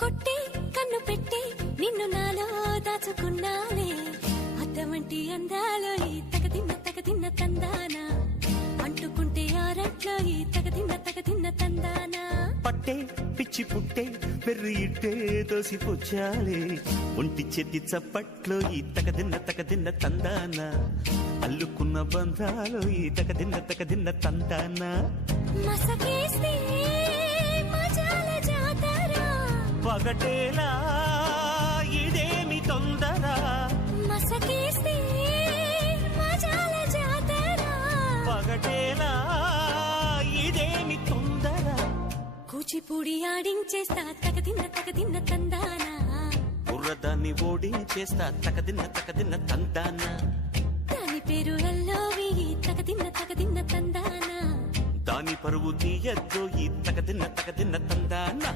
కొట్టి కన్ను పెట్టి నిన్ను నాలో దాచుకున్నాలే అద్దమంటి అందాలో ఈ తగదిన్న తందానా అంటుకుంటే ఆరట్లో ఈ తగదిన్న తందానా పట్టే పిచ్చి పుట్టే వెర్రి ఇట్టే దోసిపుచ్చాలే ఒంటి చేతి చప్పట్లో ఈ తగదిన్న తందానా అల్లుకున్న బంధాలు ఈ తగదిన్న తందానా మసకేస్తే మజాల జాతర పగటేలా ఇదేమి తొందర మసకేస్తే మజాల జాతర పగటేలా ఇదేమి తొందర కూచిపూడి ఆడించేస్తా తగదిన్న తందానా బుర్రదాన్ని ఓడించేస్తా తగదిన్న తందానా దాని పేరు ఎల్లోవి తగదిన్న తందానా దాని పరువు తీయద్దు ఈ తగదిన్న తందానా